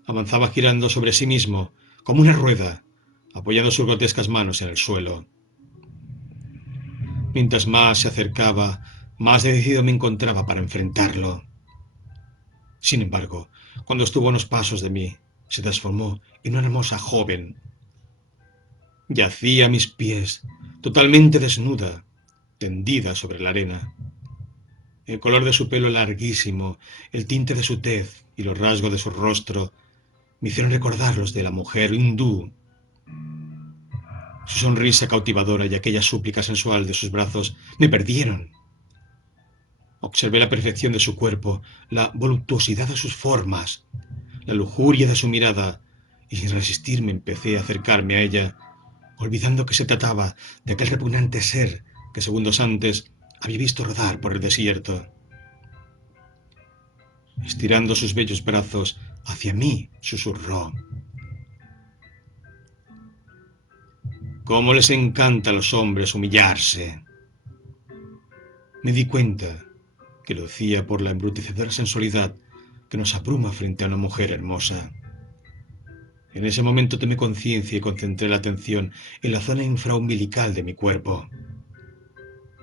Avanzaba girando sobre sí mismo, como una rueda, apoyando sus grotescas manos en el suelo. Mientras más se acercaba, más decidido me encontraba para enfrentarlo. Sin embargo, cuando estuvo a unos pasos de mí, se transformó en una hermosa joven. Yacía a mis pies, totalmente desnuda, tendida sobre la arena. El color de su pelo larguísimo, el tinte de su tez y los rasgos de su rostro me hicieron recordar los de la mujer hindú. Su sonrisa cautivadora y aquella súplica sensual de sus brazos me perdieron. Observé la perfección de su cuerpo, la voluptuosidad de sus formas, la lujuria de su mirada, y sin resistirme empecé a acercarme a ella, olvidando que se trataba de aquel repugnante ser que segundos antes había visto rodar por el desierto. Estirando sus bellos brazos hacia mí, susurró: «¿Cómo les encanta a los hombres humillarse?». Me di cuenta que lo hacía por la embrutecedora sensualidad que nos abruma frente a una mujer hermosa. En ese momento tomé conciencia y concentré la atención en la zona infraumbilical de mi cuerpo.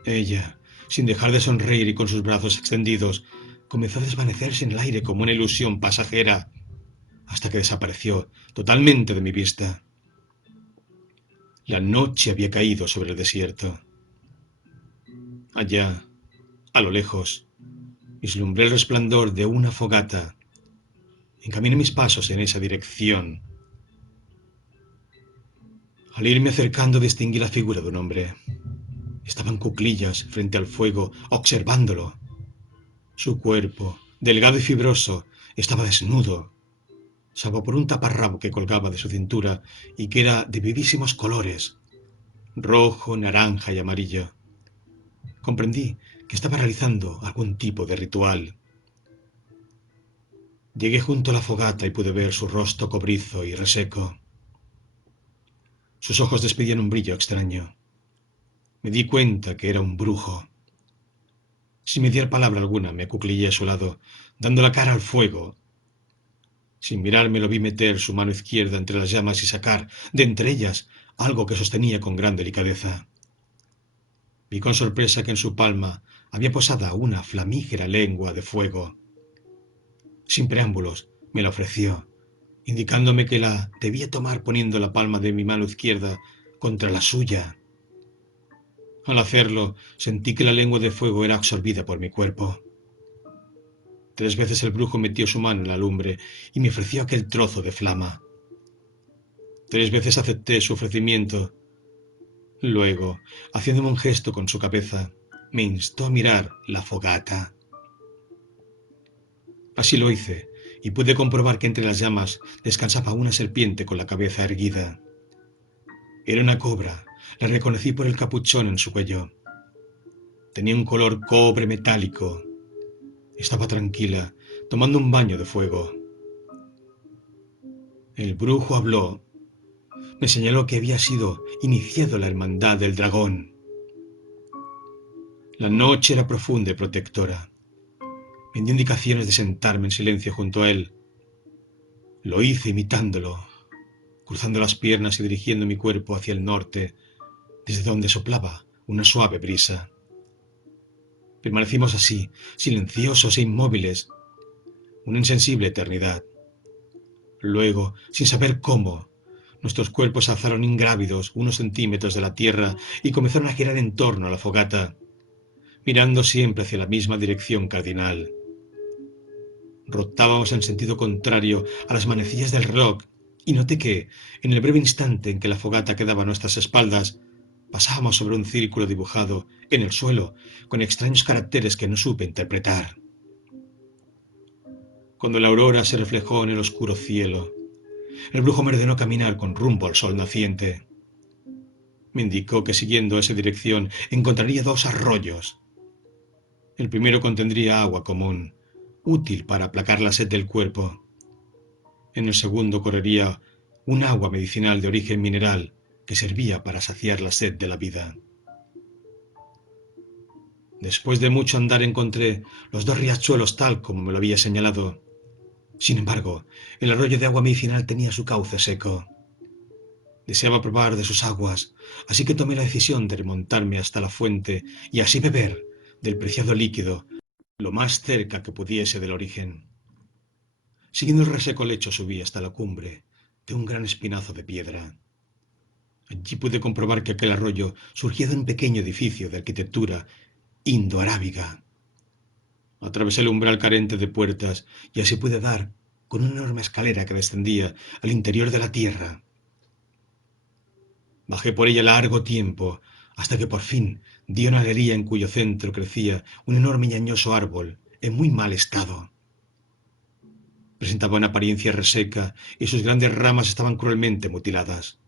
Ella, sin dejar de sonreír y con sus brazos extendidos, comenzó a desvanecerse en el aire como una ilusión pasajera, hasta que desapareció totalmente de mi vista. La noche había caído sobre el desierto. Allá, a lo lejos, vislumbré el resplandor de una fogata. Encaminé mis pasos en esa dirección. Al irme acercando distinguí la figura de un hombre. Estaba en cuclillas frente al fuego, observándolo. Su cuerpo, delgado y fibroso, estaba desnudo, salvo por un taparrabo que colgaba de su cintura y que era de vivísimos colores, rojo, naranja y amarillo. Comprendí que estaba realizando algún tipo de ritual. Llegué junto a la fogata y pude ver su rostro cobrizo y reseco. Sus ojos despedían un brillo extraño. Me di cuenta que era un brujo. Sin mediar palabra alguna, me acuclillé a su lado, dando la cara al fuego. Sin mirarme lo vi meter su mano izquierda entre las llamas y sacar, de entre ellas, algo que sostenía con gran delicadeza. Vi con sorpresa que en su palma había posada una flamígera lengua de fuego. Sin preámbulos, me la ofreció, indicándome que la debía tomar poniendo la palma de mi mano izquierda contra la suya. Al hacerlo, sentí que la lengua de fuego era absorbida por mi cuerpo. 3 veces el brujo metió su mano en la lumbre y me ofreció aquel trozo de flama. 3 veces acepté su ofrecimiento. Luego, haciéndome un gesto con su cabeza, me instó a mirar la fogata. Así lo hice, y pude comprobar que entre las llamas descansaba una serpiente con la cabeza erguida. Era una cobra, la reconocí por el capuchón en su cuello. Tenía un color cobre metálico. Estaba tranquila, tomando un baño de fuego. El brujo habló. Me señaló que había sido iniciado la hermandad del dragón. La noche era profunda y protectora. Me dio indicaciones de sentarme en silencio junto a él. Lo hice imitándolo, cruzando las piernas y dirigiendo mi cuerpo hacia el norte, desde donde soplaba una suave brisa. Permanecimos así, silenciosos e inmóviles, una insensible eternidad. Luego, sin saber cómo, nuestros cuerpos alzaron ingrávidos unos centímetros de la tierra y comenzaron a girar en torno a la fogata, mirando siempre hacia la misma dirección cardinal. Rotábamos en sentido contrario a las manecillas del reloj y noté que, en el breve instante en que la fogata quedaba a nuestras espaldas, pasábamos sobre un círculo dibujado en el suelo con extraños caracteres que no supe interpretar. Cuando la aurora se reflejó en el oscuro cielo, el brujo me ordenó caminar con rumbo al sol naciente. Me indicó que siguiendo esa dirección encontraría 2 arroyos. El primero contendría agua común, útil para aplacar la sed del cuerpo. En el segundo correría un agua medicinal de origen mineral que servía para saciar la sed de la vida. Después de mucho andar encontré los 2 riachuelos tal como me lo había señalado. Sin embargo, el arroyo de agua medicinal tenía su cauce seco. Deseaba probar de sus aguas, así que tomé la decisión de remontarme hasta la fuente y así beber del preciado líquido lo más cerca que pudiese del origen. Siguiendo el reseco lecho subí hasta la cumbre de un gran espinazo de piedra. Allí pude comprobar que aquel arroyo surgía de un pequeño edificio de arquitectura indoarábiga. Atravesé el umbral carente de puertas y así pude dar con una enorme escalera que descendía al interior de la tierra. Bajé por ella largo tiempo, hasta que por fin di una galería en cuyo centro crecía un enorme y añoso árbol, en muy mal estado. Presentaba una apariencia reseca y sus grandes ramas estaban cruelmente mutiladas.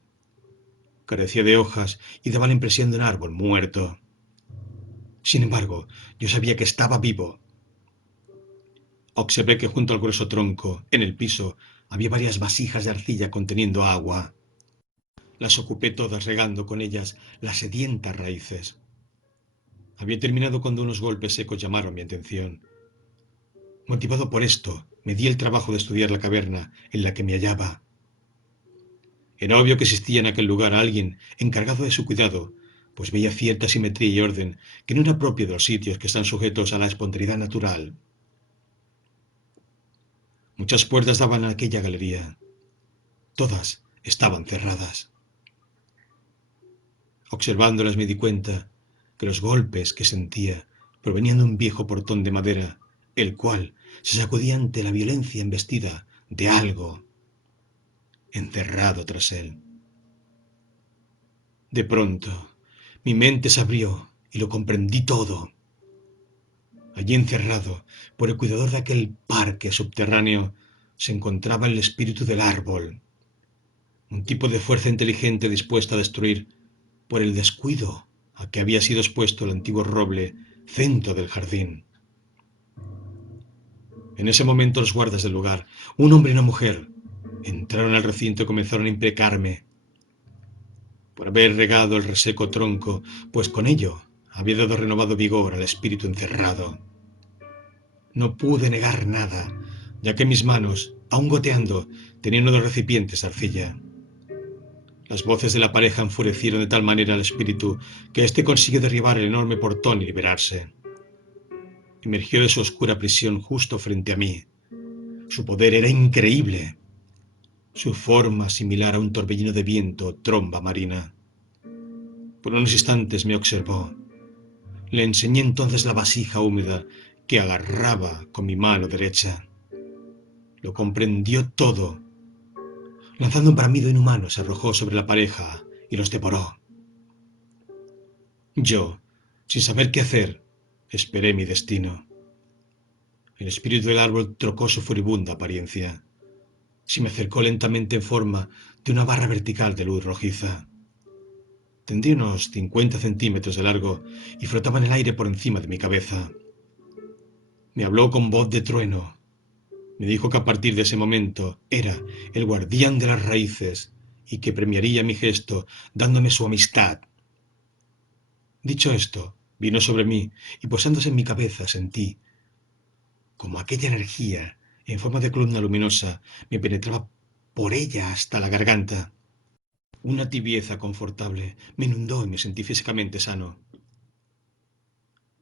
Carecía de hojas y daba la impresión de un árbol muerto. Sin embargo, yo sabía que estaba vivo. Observé que junto al grueso tronco, en el piso, había varias vasijas de arcilla conteniendo agua. Las ocupé todas regando con ellas las sedientas raíces. Había terminado cuando unos golpes secos llamaron mi atención. Motivado por esto, me di el trabajo de estudiar la caverna en la que me hallaba. Era obvio que existía en aquel lugar alguien encargado de su cuidado, pues veía cierta simetría y orden que no era propio de los sitios que están sujetos a la espontaneidad natural. Muchas puertas daban a aquella galería. Todas estaban cerradas. Observándolas me di cuenta que los golpes que sentía provenían de un viejo portón de madera, el cual se sacudía ante la violencia embestida de algo encerrado tras él. De pronto, mi mente se abrió y lo comprendí todo. Allí encerrado por el cuidador de aquel parque subterráneo se encontraba el espíritu del árbol, un tipo de fuerza inteligente dispuesta a destruir por el descuido a que había sido expuesto el antiguo roble centro del jardín. En ese momento los guardas del lugar, un hombre y una mujer, entraron al recinto y comenzaron a imprecarme por haber regado el reseco tronco, pues con ello había dado renovado vigor al espíritu encerrado. No pude negar nada, ya que mis manos, aún goteando, tenían uno de los recipientes de arcilla. Las voces de la pareja enfurecieron de tal manera al espíritu que éste consiguió derribar el enorme portón y liberarse. Emergió de su oscura prisión justo frente a mí. Su poder era increíble. Su forma similar a un torbellino de viento o tromba marina. Por unos instantes me observó. Le enseñé entonces la vasija húmeda que agarraba con mi mano derecha. Lo comprendió todo. Lanzando un bramido inhumano, se arrojó sobre la pareja y los devoró. Yo, sin saber qué hacer, esperé mi destino. El espíritu del árbol trocó su furibunda apariencia. Se me acercó lentamente en forma de una barra vertical de luz rojiza. Tendría unos 50 centímetros de largo y flotaba en el aire por encima de mi cabeza. Me habló con voz de trueno. Me dijo que a partir de ese momento era el guardián de las raíces y que premiaría mi gesto dándome su amistad. Dicho esto, vino sobre mí y posándose en mi cabeza sentí como aquella energía en forma de columna luminosa me penetraba por ella hasta la garganta. Una tibieza confortable me inundó y me sentí físicamente sano.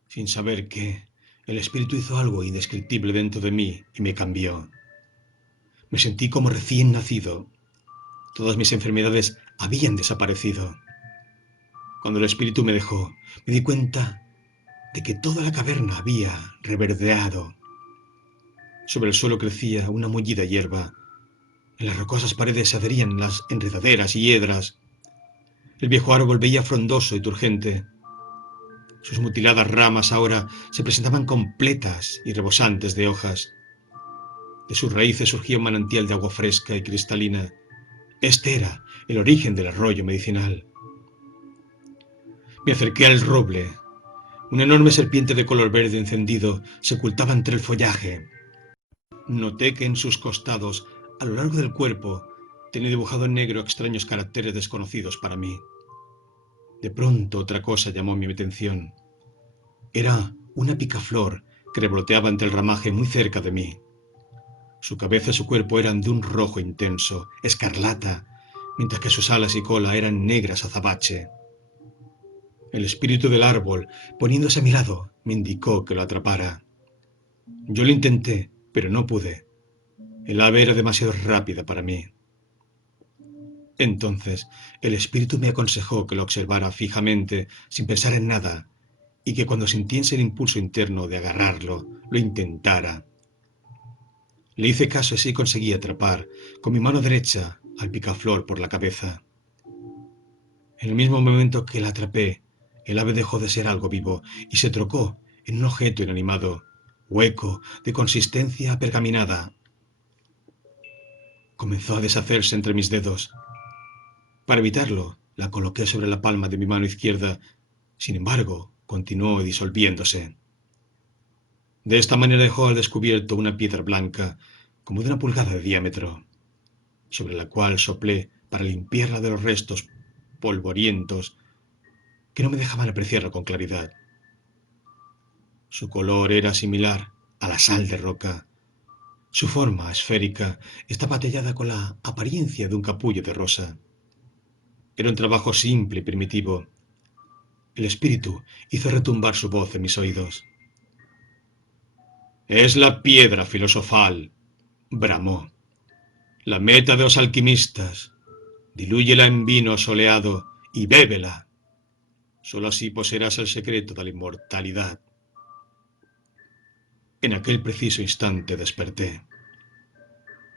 Sin saber qué, el espíritu hizo algo indescriptible dentro de mí y me cambió. Me sentí como recién nacido. Todas mis enfermedades habían desaparecido. Cuando el espíritu me dejó, me di cuenta de que toda la caverna había reverdeado. Sobre el suelo crecía una mullida hierba. En las rocosas paredes se adherían las enredaderas y hiedras. El viejo árbol veía frondoso y turgente. Sus mutiladas ramas ahora se presentaban completas y rebosantes de hojas. De sus raíces surgía un manantial de agua fresca y cristalina. Este era el origen del arroyo medicinal. Me acerqué al roble. Una enorme serpiente de color verde encendido se ocultaba entre el follaje. Noté que en sus costados, a lo largo del cuerpo, tenía dibujado en negro extraños caracteres desconocidos para mí. De pronto otra cosa llamó mi atención. Era una picaflor que revoloteaba entre el ramaje muy cerca de mí. Su cabeza y su cuerpo eran de un rojo intenso, escarlata, mientras que sus alas y cola eran negras azabache. El espíritu del árbol, poniéndose a mi lado, me indicó que lo atrapara. Yo lo intenté, pero no pude. El ave era demasiado rápida para mí. Entonces, el espíritu me aconsejó que lo observara fijamente, sin pensar en nada, y que cuando sintiese el impulso interno de agarrarlo, lo intentara. Le hice caso y así conseguí atrapar, con mi mano derecha, al picaflor por la cabeza. En el mismo momento que la atrapé, el ave dejó de ser algo vivo y se trocó en un objeto inanimado, hueco, de consistencia pergaminada. Comenzó a deshacerse entre mis dedos. Para evitarlo, la coloqué sobre la palma de mi mano izquierda. Sin embargo, continuó disolviéndose. De esta manera dejó al descubierto una piedra blanca, como de 1 pulgada de diámetro, sobre la cual soplé para limpiarla de los restos polvorientos que no me dejaban apreciarla con claridad. Su color era similar a la sal de roca. Su forma esférica estaba tallada con la apariencia de un capullo de rosa. Era un trabajo simple y primitivo. El espíritu hizo retumbar su voz en mis oídos. Es la piedra filosofal, bramó. La meta de los alquimistas. Dilúyela en vino soleado y bébela. Solo así poseerás el secreto de la inmortalidad. En aquel preciso instante desperté.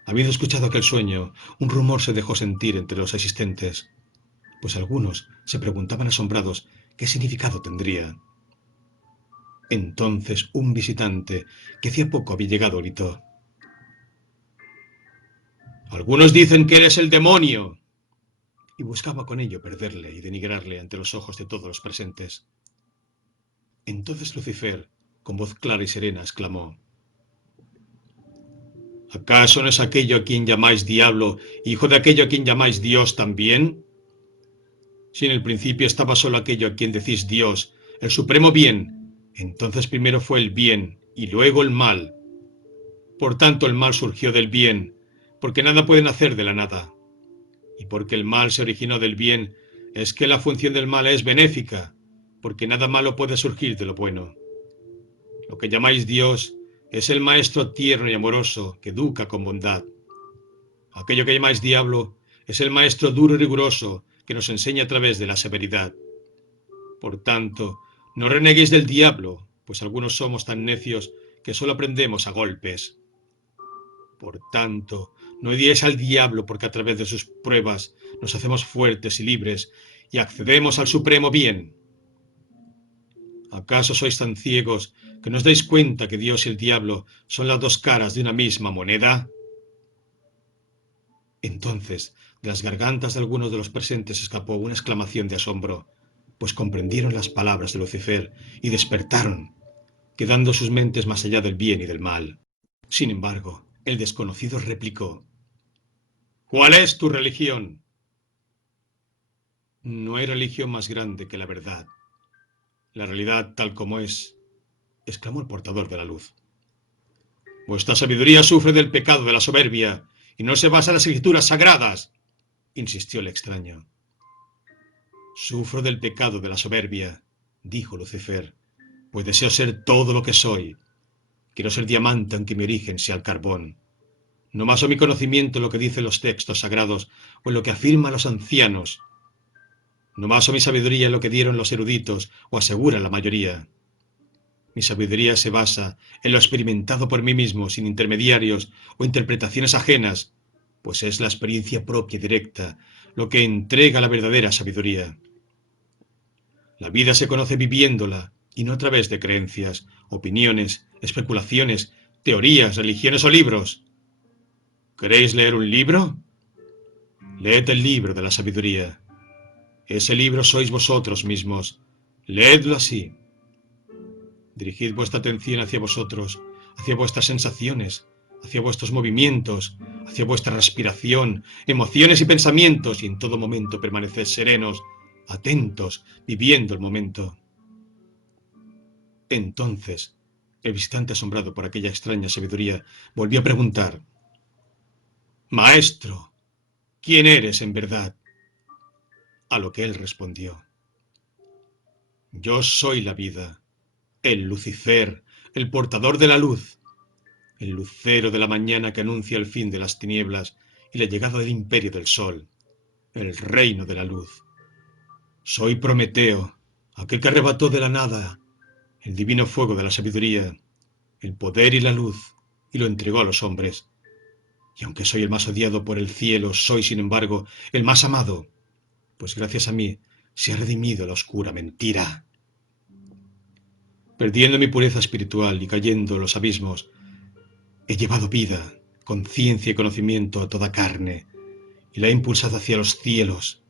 Habiendo escuchado aquel sueño, un rumor se dejó sentir entre los asistentes, pues algunos se preguntaban asombrados qué significado tendría. Entonces un visitante, que hacía poco había llegado, gritó: «Algunos dicen que eres el demonio», y buscaba con ello perderle y denigrarle ante los ojos de todos los presentes. Entonces Lucifer, con voz clara y serena, exclamó: «¿Acaso no es aquello a quien llamáis diablo, hijo de aquello a quien llamáis Dios también? Si en el principio estaba solo aquello a quien decís Dios, el supremo bien, entonces primero fue el bien y luego el mal. Por tanto el mal surgió del bien, porque nada puede nacer de la nada. Y porque el mal se originó del bien, es que la función del mal es benéfica, porque nada malo puede surgir de lo bueno. Lo que llamáis Dios es el maestro tierno y amoroso que educa con bondad. Aquello que llamáis diablo es el maestro duro y riguroso que nos enseña a través de la severidad. Por tanto, no reneguéis del diablo, pues algunos somos tan necios que solo aprendemos a golpes. Por tanto, no odiéis al diablo, porque a través de sus pruebas nos hacemos fuertes y libres y accedemos al supremo bien. ¿Acaso sois tan ciegos que no os dais cuenta que Dios y el diablo son las dos caras de una misma moneda? Entonces, de las gargantas de algunos de los presentes escapó una exclamación de asombro, pues comprendieron las palabras de Lucifer y despertaron, quedando sus mentes más allá del bien y del mal. Sin embargo, el desconocido replicó: «¿Cuál es tu religión?». «No hay religión más grande que la verdad. La realidad tal como es», exclamó el portador de la luz. «Vuestra sabiduría sufre del pecado de la soberbia y no se basa en las escrituras sagradas», insistió el extraño. «Sufro del pecado de la soberbia», dijo Lucifer, «pues deseo ser todo lo que soy. Quiero ser diamante aunque mi origen sea el carbón. No baso mi conocimiento en lo que dicen los textos sagrados o en lo que afirman los ancianos. No baso mi sabiduría en lo que dieron los eruditos o aseguran la mayoría. Mi sabiduría se basa en lo experimentado por mí mismo, sin intermediarios o interpretaciones ajenas, pues es la experiencia propia y directa lo que entrega la verdadera sabiduría. La vida se conoce viviéndola y no a través de creencias, opiniones, especulaciones, teorías, religiones o libros. ¿Queréis leer un libro? Leed el libro de la sabiduría. Ese libro sois vosotros mismos. Leedlo así. Dirigid vuestra atención hacia vosotros, hacia vuestras sensaciones, hacia vuestros movimientos, hacia vuestra respiración, emociones y pensamientos, y en todo momento permaneced serenos, atentos, viviendo el momento. Entonces, el visitante, asombrado por aquella extraña sabiduría, volvió a preguntar: «Maestro, ¿quién eres en verdad?». A lo que él respondió: «Yo soy la vida, el Lucifer, el portador de la luz, el lucero de la mañana que anuncia el fin de las tinieblas y la llegada del imperio del sol, el reino de la luz. Soy Prometeo, aquel que arrebató de la nada el divino fuego de la sabiduría, el poder y la luz, y lo entregó a los hombres. Y aunque soy el más odiado por el cielo, soy, sin embargo, el más amado, pues gracias a mí se ha redimido la oscura mentira. Perdiendo mi pureza espiritual y cayendo en los abismos, he llevado vida, conciencia y conocimiento a toda carne, y la he impulsado hacia los cielos.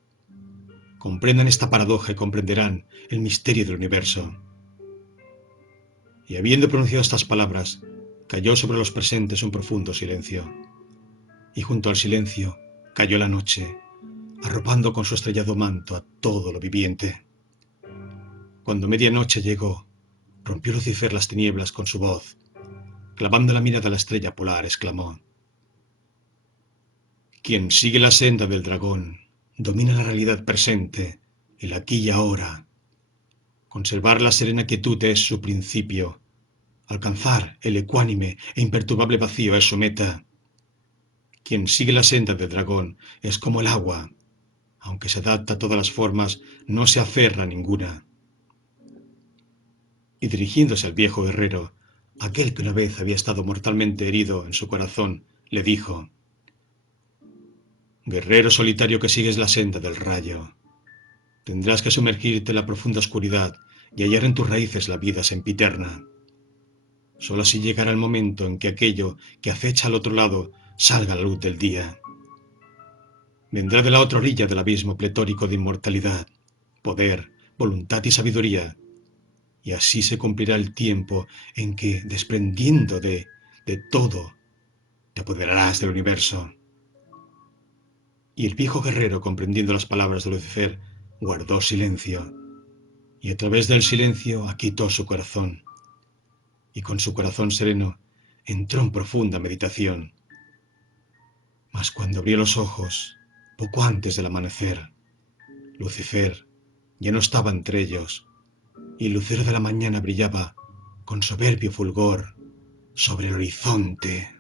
Comprendan esta paradoja y comprenderán el misterio del universo». Y habiendo pronunciado estas palabras, cayó sobre los presentes un profundo silencio. Y junto al silencio cayó la noche, arropando con su estrellado manto a todo lo viviente. Cuando medianoche llegó, rompió Lucifer las tinieblas con su voz. clavando la mirada a la estrella polar, exclamó: quien sigue la senda del dragón domina la realidad presente, el aquí y ahora. Conservar la serena quietud es su principio. Alcanzar el ecuánime e imperturbable vacío es su meta. Quien sigue la senda del dragón es como el agua. Aunque se adapta a todas las formas, no se aferra a ninguna. Y dirigiéndose al viejo guerrero, aquel que una vez había estado mortalmente herido en su corazón, le dijo: guerrero solitario que sigues la senda del rayo, tendrás que sumergirte en la profunda oscuridad y hallar en tus raíces la vida sempiterna. Solo así llegará el momento en que aquello que acecha al otro lado salga a la luz del día. Vendrá de la otra orilla del abismo pletórico de inmortalidad, poder, voluntad y sabiduría, y así se cumplirá el tiempo en que, desprendiendo de todo, te apoderarás del universo. Y el viejo guerrero, comprendiendo las palabras de Lucifer, guardó silencio, y a través del silencio aquietó su corazón, y con su corazón sereno entró en profunda meditación. Mas cuando abrió los ojos, poco antes del amanecer, Lucifer ya no estaba entre ellos, y el lucero de la mañana brillaba con soberbio fulgor sobre el horizonte.